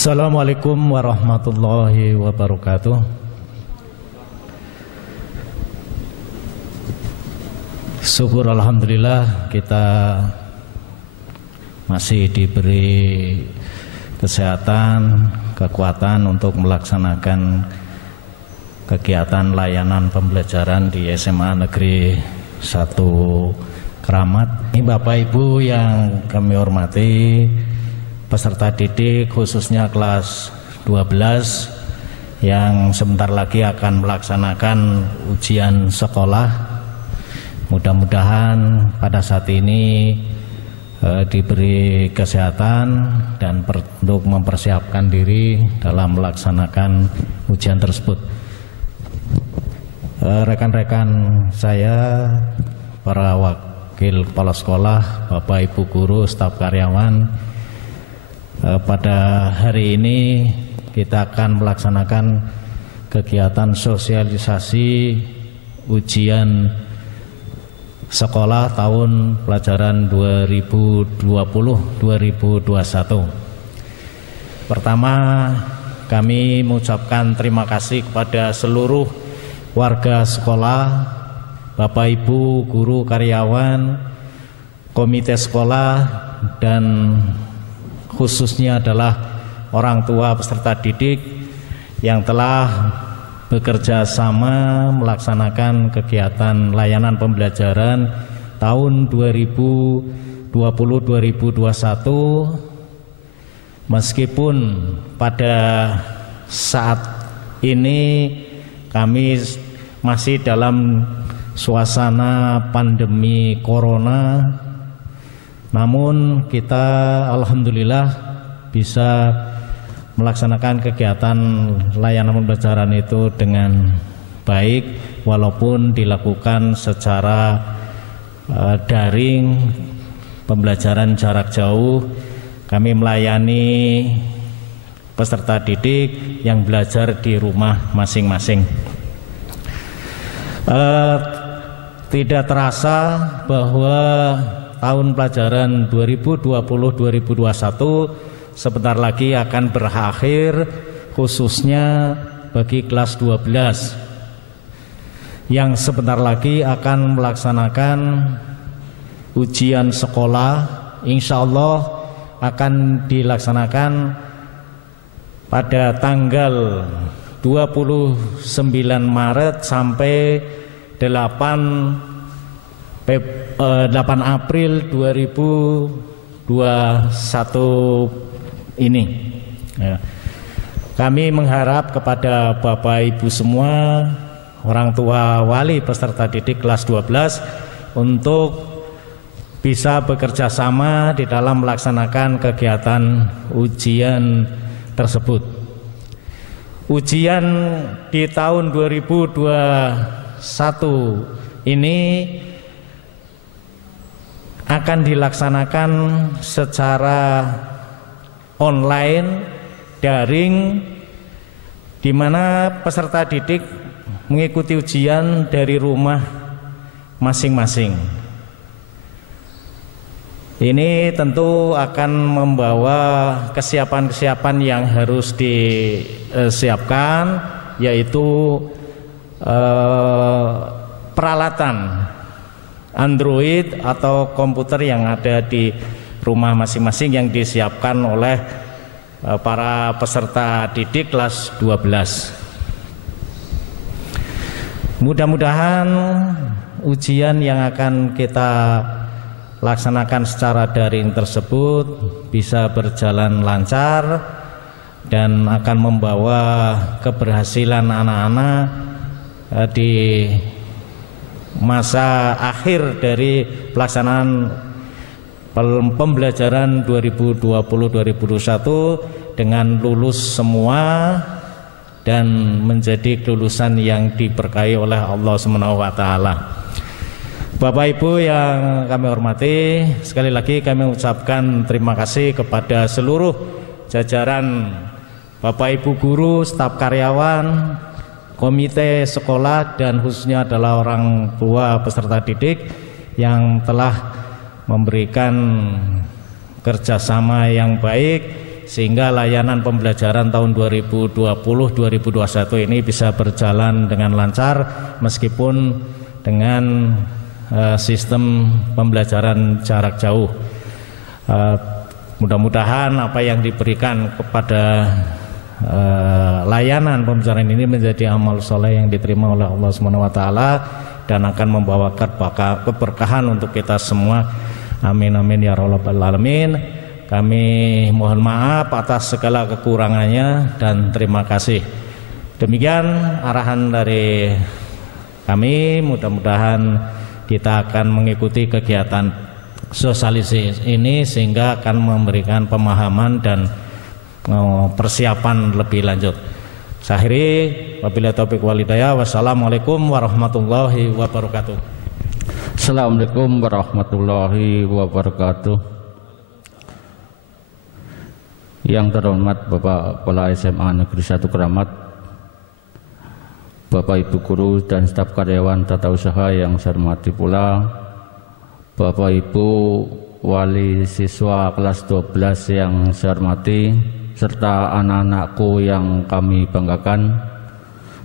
Assalamualaikum warahmatullahi wabarakatuh. Syukur alhamdulillah kita masih diberi kesehatan, kekuatan untuk melaksanakan kegiatan layanan pembelajaran di SMA Negeri 1 Keramat. Ini Bapak Ibu yang kami hormati, peserta didik khususnya kelas 12 yang sebentar lagi akan melaksanakan ujian sekolah. Mudah-mudahan pada saat ini diberi kesehatan dan untuk mempersiapkan diri dalam melaksanakan ujian tersebut. Rekan-rekan saya, para wakil kepala sekolah, Bapak Ibu guru, staf karyawan, pada hari ini kita akan melaksanakan kegiatan sosialisasi ujian sekolah tahun pelajaran 2020-2021. Pertama, kami mengucapkan terima kasih kepada seluruh warga sekolah, Bapak Ibu guru, karyawan, komite sekolah, dan khususnya adalah orang tua peserta didik yang telah bekerja sama melaksanakan kegiatan layanan pembelajaran tahun 2020-2021. Meskipun pada saat ini kami masih dalam suasana pandemi corona, namun kita alhamdulillah bisa melaksanakan kegiatan layanan pembelajaran itu dengan baik, walaupun dilakukan secara daring, pembelajaran jarak jauh. Kami melayani peserta didik yang belajar di rumah masing-masing. Tidak terasa bahwa tahun pelajaran 2020-2021 sebentar lagi akan berakhir, khususnya bagi kelas 12 yang sebentar lagi akan melaksanakan ujian sekolah. Insya Allah akan dilaksanakan pada tanggal 29 Maret sampai 8 April 2021 ini. Ya. Kami mengharap kepada Bapak Ibu semua, orang tua wali peserta didik kelas 12 untuk bisa bekerja sama di dalam melaksanakan kegiatan ujian tersebut. Ujian di tahun 2021 ini akan dilaksanakan secara online, daring, di mana peserta didik mengikuti ujian dari rumah masing-masing. Ini tentu akan membawa kesiapan-kesiapan yang harus disiapkan, yaitu peralatan Android atau komputer yang ada di rumah masing-masing yang disiapkan oleh para peserta didik kelas 12. Mudah-mudahan ujian yang akan kita laksanakan secara daring tersebut bisa berjalan lancar dan akan membawa keberhasilan anak-anak di masa akhir dari pelaksanaan pembelajaran 2020-2021 dengan lulus semua dan menjadi kelulusan yang diberkahi oleh Allah SWT. Bapak Ibu yang kami hormati, sekali lagi kami mengucapkan terima kasih kepada seluruh jajaran Bapak Ibu guru, staf karyawan, komite sekolah, dan khususnya adalah orang tua peserta didik yang telah memberikan kerjasama yang baik sehingga layanan pembelajaran tahun 2020-2021 ini bisa berjalan dengan lancar meskipun dengan sistem pembelajaran jarak jauh. Mudah-mudahan apa yang diberikan kepada layanan pembelajaran ini menjadi amal soleh yang diterima oleh Allah SWT dan akan membawa keberkahan untuk kita semua. Amin amin ya rabbal alamin. Kami mohon maaf atas segala kekurangannya dan terima kasih. Demikian arahan dari kami. Mudah-mudahan kita akan mengikuti kegiatan sosialisasi ini sehingga akan memberikan pemahaman dan persiapan lebih lanjut. Saya akhiri, wabillahi taufiq wal hidayah. Wassalamualaikum warahmatullahi wabarakatuh. Assalamualaikum warahmatullahi wabarakatuh. Yang terhormat Bapak Kepala SMA Negeri 1 Keramat, Bapak Ibu guru dan staf karyawan tata usaha yang saya hormati pula, Bapak Ibu wali siswa kelas 12 yang saya hormati, serta anak-anakku yang kami banggakan.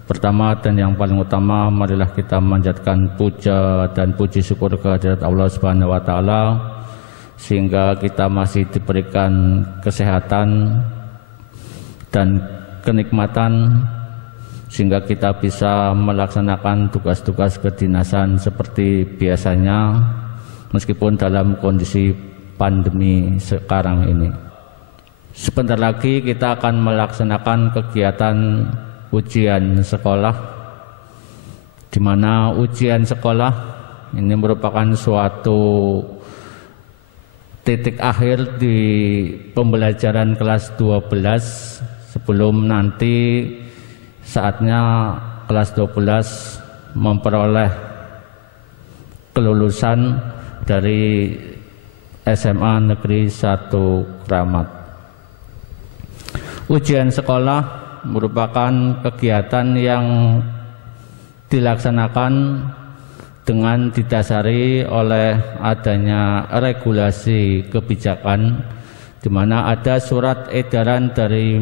Pertama dan yang paling utama, marilah kita memanjatkan puja dan puji syukur kehadirat Allah Subhanahu wa taala sehingga kita masih diberikan kesehatan dan kenikmatan sehingga kita bisa melaksanakan tugas-tugas kedinasan seperti biasanya meskipun dalam kondisi pandemi sekarang ini. Sebentar lagi kita akan melaksanakan kegiatan ujian sekolah, di mana ujian sekolah ini merupakan suatu titik akhir di pembelajaran kelas 12 sebelum nanti saatnya kelas 12 memperoleh kelulusan dari SMA Negeri 1 Keramat. Ujian sekolah merupakan kegiatan yang dilaksanakan dengan didasari oleh adanya regulasi kebijakan, di mana ada surat edaran dari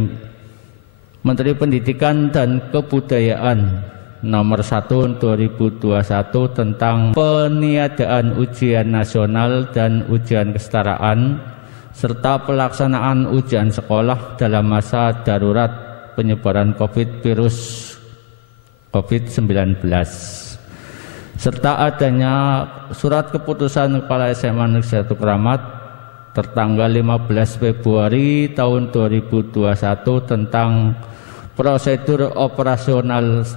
Menteri Pendidikan dan Kebudayaan nomor 1 2021 tentang peniadaan ujian nasional dan ujian kesetaraan serta pelaksanaan ujian sekolah dalam masa darurat penyebaran COVID-19 serta adanya surat keputusan Kepala SMA Negeri 1 Keramat tertanggal 15 Februari tahun 2021 tentang prosedur operasional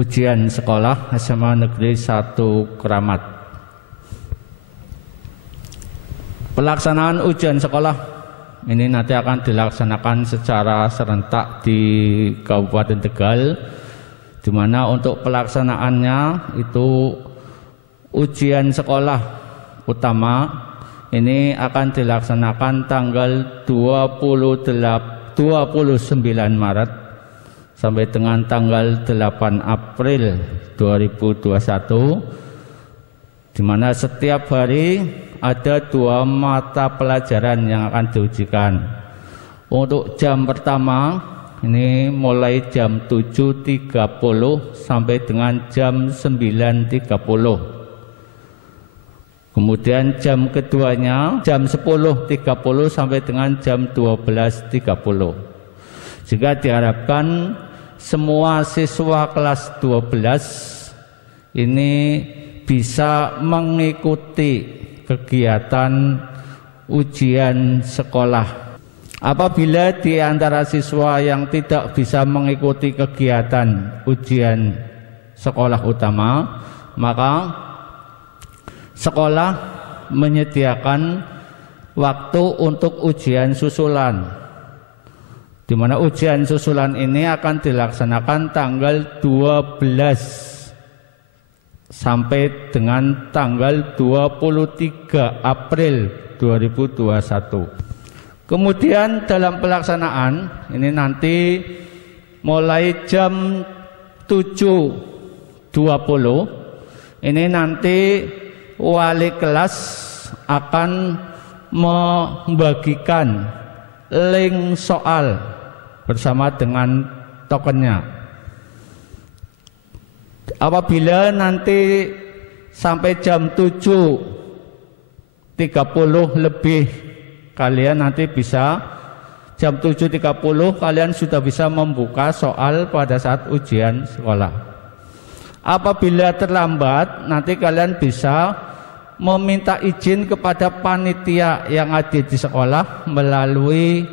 ujian sekolah SMA Negeri 1 Keramat. Pelaksanaan ujian sekolah ini nanti akan dilaksanakan secara serentak di Kabupaten Tegal, di mana untuk pelaksanaannya itu ujian sekolah utama ini akan dilaksanakan tanggal 29 Maret sampai dengan tanggal 8 April 2021, di mana setiap hari ada 2 mata pelajaran yang akan diujikan. Untuk jam pertama ini mulai jam 7.30 sampai dengan jam 9.30. Kemudian jam keduanya jam 10.30 sampai dengan jam 12.30. Jika diharapkan semua siswa kelas 12 ini bisa mengikuti kegiatan ujian sekolah. Apabila di antara siswa yang tidak bisa mengikuti kegiatan ujian sekolah utama, maka sekolah menyediakan waktu untuk ujian susulan, di mana ujian susulan ini akan dilaksanakan tanggal 12 sampai dengan tanggal 23 April 2021. Kemudian dalam pelaksanaan ini nanti mulai jam 7.20 ini nanti wali kelas akan membagikan link soal bersama dengan tokennya. Apabila nanti sampai jam 7.30 lebih, kalian nanti bisa jam 7.30 kalian sudah bisa membuka soal pada saat ujian sekolah. Apabila terlambat, nanti kalian bisa meminta izin kepada panitia yang ada di sekolah melalui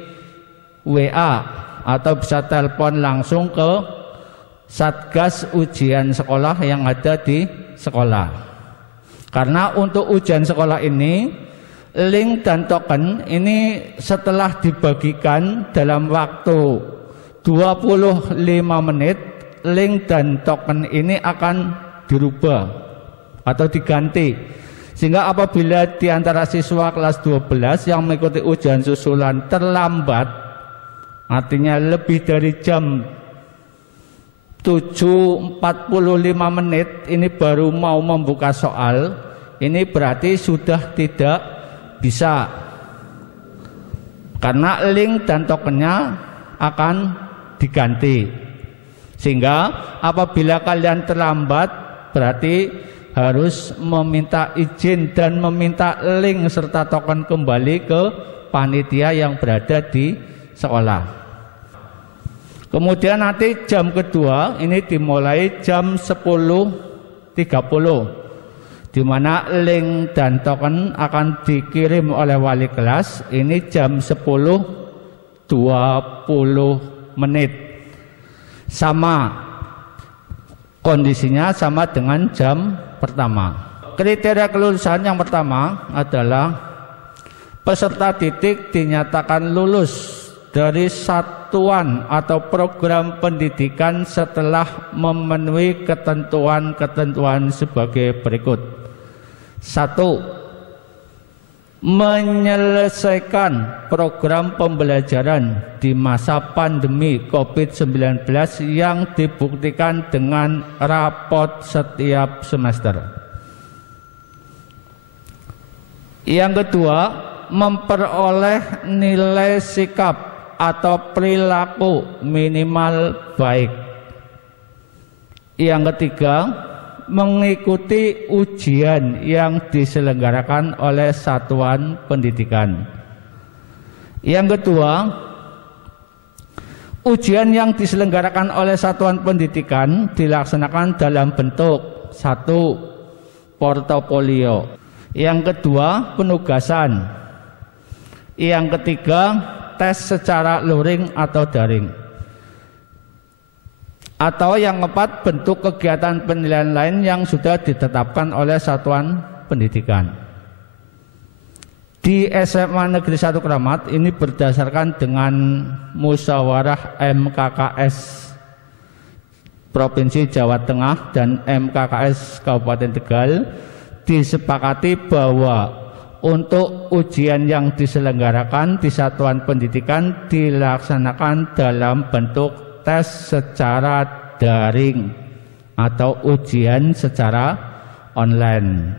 WA atau bisa telepon langsung ke Satgas ujian sekolah yang ada di sekolah. Karena untuk ujian sekolah ini, link dan token ini setelah dibagikan dalam waktu 25 menit, link dan token ini akan dirubah atau diganti. Sehingga apabila di antara siswa kelas 12 yang mengikuti ujian susulan terlambat, artinya lebih dari jam 7.45 menit ini baru mau membuka soal, ini berarti sudah tidak bisa, karena link dan tokennya akan diganti. Sehingga apabila kalian terlambat, berarti harus meminta izin dan meminta link serta token kembali ke panitia yang berada di sekolah. Kemudian nanti jam kedua ini dimulai jam 10.30, di mana link dan token akan dikirim oleh wali kelas. Ini jam 10.20 menit. Sama kondisinya sama dengan jam pertama. Kriteria kelulusan yang pertama adalah peserta didik dinyatakan lulus dari satuan atau program pendidikan setelah memenuhi ketentuan-ketentuan sebagai berikut. 1. Menyelesaikan program pembelajaran di masa pandemi COVID-19 yang dibuktikan dengan rapot setiap semester. Yang kedua, memperoleh nilai sikap atau perilaku minimal baik. Yang ketiga, mengikuti ujian yang diselenggarakan oleh satuan pendidikan. Yang kedua, ujian yang diselenggarakan oleh satuan pendidikan dilaksanakan dalam bentuk 1. Portofolio. Yang kedua, penugasan. Yang ketiga, tes secara luring atau daring. Atau yang keempat, bentuk kegiatan penilaian lain yang sudah ditetapkan oleh satuan pendidikan. Di SMA Negeri 1 Kramat ini berdasarkan dengan musyawarah MKKS Provinsi Jawa Tengah dan MKKS Kabupaten Tegal, disepakati bahwa untuk ujian yang diselenggarakan di satuan pendidikan dilaksanakan dalam bentuk tes secara daring atau ujian secara online.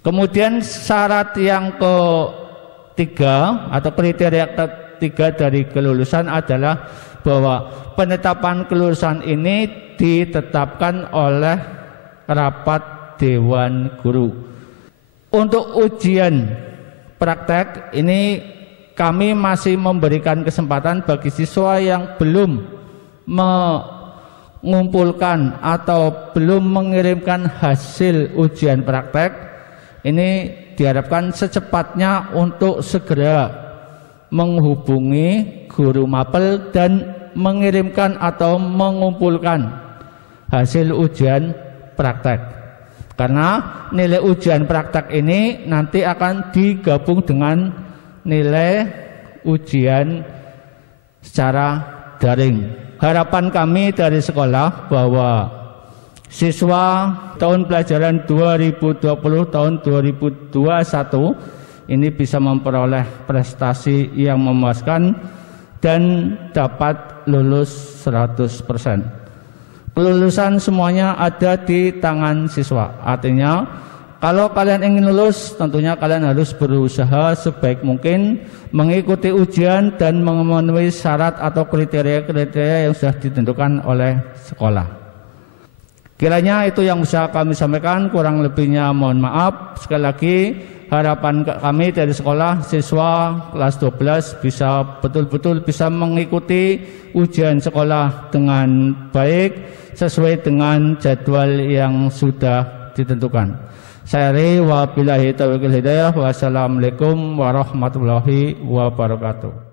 Kemudian syarat yang ketiga atau kriteria ketiga dari kelulusan adalah bahwa penetapan kelulusan ini ditetapkan oleh rapat Dewan Guru. Untuk ujian praktek ini kami masih memberikan kesempatan bagi siswa yang belum mengumpulkan atau belum mengirimkan hasil ujian praktek. Ini diharapkan secepatnya untuk segera menghubungi guru mapel dan mengirimkan atau mengumpulkan hasil ujian praktek. Karena nilai ujian praktek ini nanti akan digabung dengan nilai ujian secara daring. Harapan kami dari sekolah bahwa siswa tahun pelajaran 2020 tahun 2021 ini bisa memperoleh prestasi yang memuaskan dan dapat lulus 100%. Kelulusan semuanya ada di tangan siswa. Artinya Kalau kalian ingin lulus, tentunya kalian harus berusaha sebaik mungkin mengikuti ujian dan memenuhi syarat atau kriteria-kriteria yang sudah ditentukan oleh sekolah. Kiranya itu yang bisa kami sampaikan, kurang lebihnya mohon maaf. Sekali lagi, harapan kami dari sekolah, siswa kelas 12 bisa betul-betul bisa mengikuti ujian sekolah dengan baik sesuai dengan jadwal yang sudah ditentukan. Saya wabillahi taufiq hidayah. Wassalamualaikum warahmatullahi wabarakatuh.